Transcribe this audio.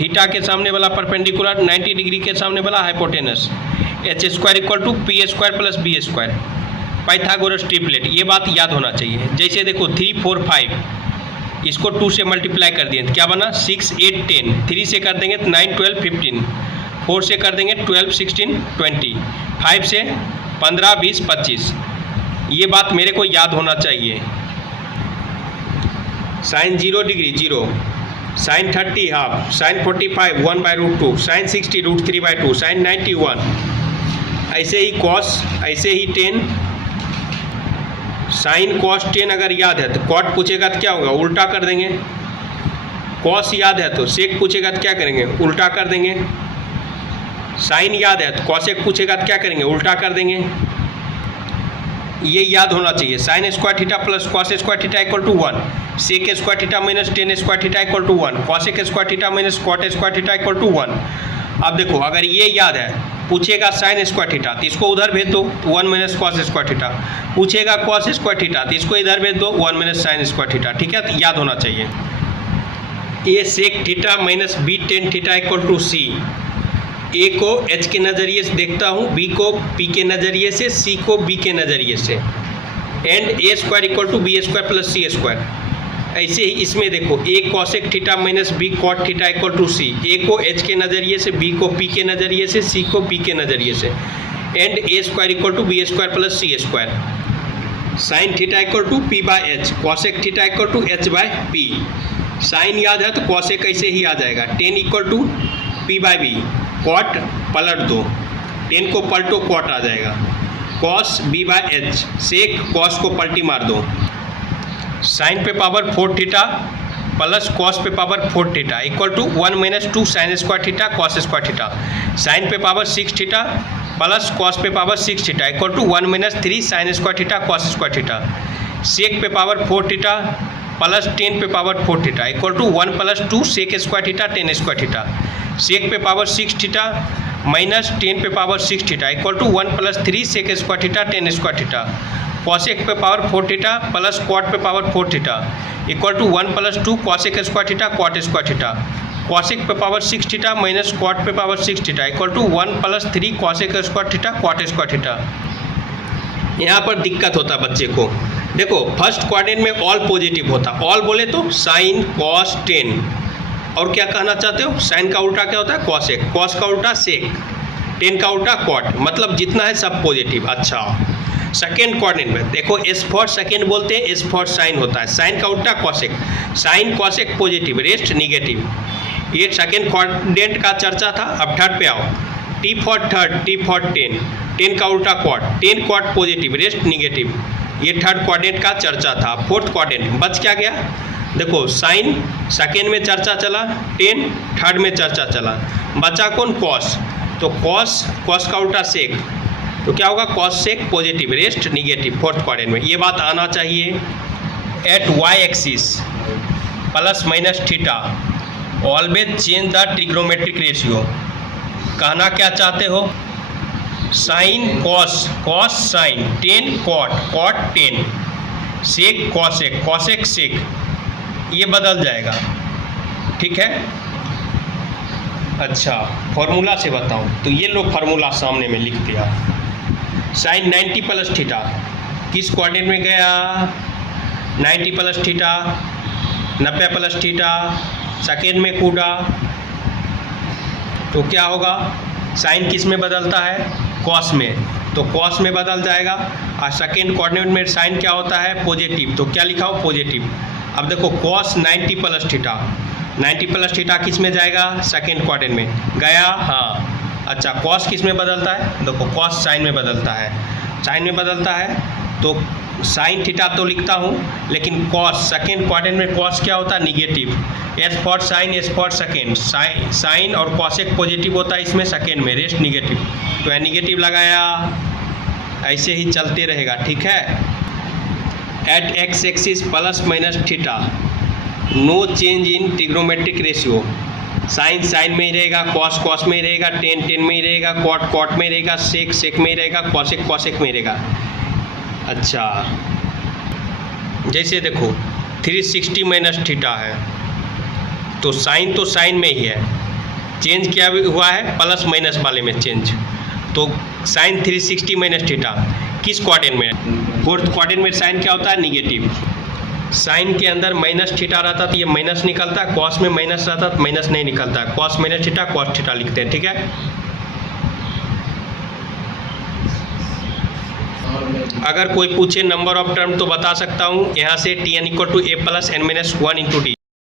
Theta के सामने वाला परपेंडिकुलर 90 डिग्री के सामने वाला hypotenuse, H square equal to P square plus B square, Pythagoras triplet. ये बात याद होना चाहिए। जैसे देखो 3 4 5, इसको 2 से मल्टीप्लाई कर दिए तो क्या बना 6 8 10, 3 से कर देंगे तो 9 12 15, 4 से कर देंगे 12 16 20, 5 से 15 20 25। ये बात मेरे को याद होना चाहिए। Sine 0 degree 0, sine 30 half, sine 45 1/√2, sine 60 √3/2, sine 90 1, ऐसे ही कॉस, ऐसे ही 10, साइन कॉस 10 अगर याद है तो कॉट पूछेगा तो क्या होगा, उल्टा कर देंगे। कॉस याद है तो सेक पूछेगा तो क्या करेंगे, उल्टा कर देंगे। साइन याद है तो कॉसेक पूछेगा तो क्या करेंगे, उल्टा कर देंगे। ये याद होना चाहिए। Sine square theta plus cos square theta equal to 1, sec square theta minus tan square theta equal to 1, cosec square theta minus cot square theta equal to 1। अब देखो अगर ये याद है, पूछेगा साइन स्क्वायर थीटा तो इसको उधर भेज दो 1 माइनस कॉस स्क्वायर थीटा, पूछेगा कॉस स्क्वायर थीटा तो इसको इधर भेज दो 1 माइनस साइन स्क्वायर थीटा। ठीक है, तो याद होना चाहिए। ये sec theta minus B tan theta equal to C, A को एच के नज़रिए से देखता हूँ, बी को पी के नज़रिए से, सी को बी के नज़रिए से, and A square equal to B square plus C square. ऐसे ही इसमें देखो A cosec theta minus B cot theta equal to C, A को एच के नज़रिए से, बी को पी के नज़रिए से, सी को बी के नज़रिए से, and A square equal to B square plus C square. Sine theta equal to P by H, cosec theta equal to H by P. Sine याद है तो कॉसेक ऐसे ही आ जाएगा, 10 equal to P by B, cot पलट दो, 10 को पलटो कॉट आ जाएगा, cos B by H, sec cos को पलटी मार दो, साइन पे पावर 4 थीटा प्लस कॉस पे power 4 theta equal to 1 minus 2 sine square theta cos square theta, sine पे पावर 6 थीटा प्लस कॉस पे power 6 theta equal to 1 minus 3 sine square theta cos square theta, sec पे power 4 theta plus 10 पे power 4 theta equal to 1 plus 2 sec square theta 10 square theta, sec पे power 6 theta minus 10 पे power 6 theta equal to 1 plus 3 sec square theta 10 square theta, cosec पे power 4 theta plus cot पे power 4 theta equal to 1 plus 2 cosec square theta cot square theta, cosec पे power 6 theta minus cot पे power 6 theta equal to 1 plus 3 cosec square theta cot square theta. यहाँ पर दिक्कत होता बच्चे को, देखो फर्स्ट क्वाड्रेंट में ऑल पॉजिटिव होता, ऑल बोले तो साइन कॉस 10, और क्या कहना चाहते हो, साइन का उल्टा क्या होता है कॉसेक, कॉस का उल्टा सेक, 10 का उल्टा कॉट, मतलब जितना है सब पॉजिटिव। अच्छा सेकेंड क्वाड्रेंट में देखो एस फॉर सेकेंड बोलते हैं, एस फॉर साइन होता है, साइन का उल्टा cosec, sine cosec positive, rest negative. ये सेकेंड क्वाड्रेंट का चर्चा था। अब थर्ड पे आओ, T for third, T for 10, 10 का उल्टा cot, 10 cot positive, rest negative. ये थर्ड क्वाड्रेंट का चर्चा था। फोर्थ क्वाड्रेंट बच क्या गया, देखो साइन सेकेंड में चर्चा चला, 10 थर्ड में चर्चा चला, बचा कौन कॉस, तो कॉस, कॉस का उल्टा सेक, तो क्या होगा cos sec positive, rest negative fourth quadrant में। ये बात आना चाहिए। At Y axis plus minus theta always change the trigonometric ratio. कहना क्या चाहते हो, sine cos, cos sine, 10 cot, cot 10, sec cosec, cosec sec, ये बदल जाएगा। ठीक है, अच्छा फॉर्मूला से बताऊं तो ये लो फार्मूला सामने में लिख दिया। साइन 90 प्लस थीटा किस क्वाड्रेंट में गया, 90 plus theta, 90 plus theta second में कूदा, तो क्या होगा, साइन किस में बदलता है, कॉस में, तो कॉस में बदल जाएगा। और सेकेंड क्वाड्रेंट में साइन क्या होता है पॉजिटिव, तो क्या लिखा हो पॉजिटिव। अब देखो cos 90 plus theta, 90 plus theta किस में जाएगा, सेकेंड क्वाड्रेंट में गया, हाँ। अच्छा कॉस किस में बदलता है, देखो कॉस साइन में बदलता है, साइन में बदलता है, तो साइन थीटा तो लिखता हूँ, लेकिन कॉस सेकेंड क्वाड्रेंट में कॉस क्या होता है negative, S for sine, S for second, sine और कॉसेक पॉजिटिव होता है इसमें, सेकेंड में रेस्ट निगेटिव, तो निगेटिव लगाया, ऐसे ही चलते रहेगा। ठीक है, at X axis plus minus theta no change in trigonometric ratio, sine sine में ही रहेगा, कॉस कॉस में ही रहेगा, टेन टेन में ही रहेगा, कॉट कॉट में ही रहेगा, सेक सेक में ही रहेगा, कॉसेक कॉसेक में ही रहेगा। अच्छा जैसे देखो 360 माइनस थीटा है, तो साइन में ही है, चेंज क्या हुआ है, प्लस माइनस वाले में चेंज। तो साइन 360 माइनस थीटा किस क्वाड्रेंट में है? फोर्थ क्वाड्रेंट में साइन क्या होता है, निगेटिव। साइन के अंदर माइनस थीटा रहता तो ये माइनस निकलता है, कॉस में माइनस रहता तो माइनस नहीं निकलता है। Cos minus theta cos theta लिखते हैं, ठीक है। अगर कोई पूछे नंबर ऑफ टर्म तो बता सकता हूँ यहाँ से Tn = a + n - 1 × d।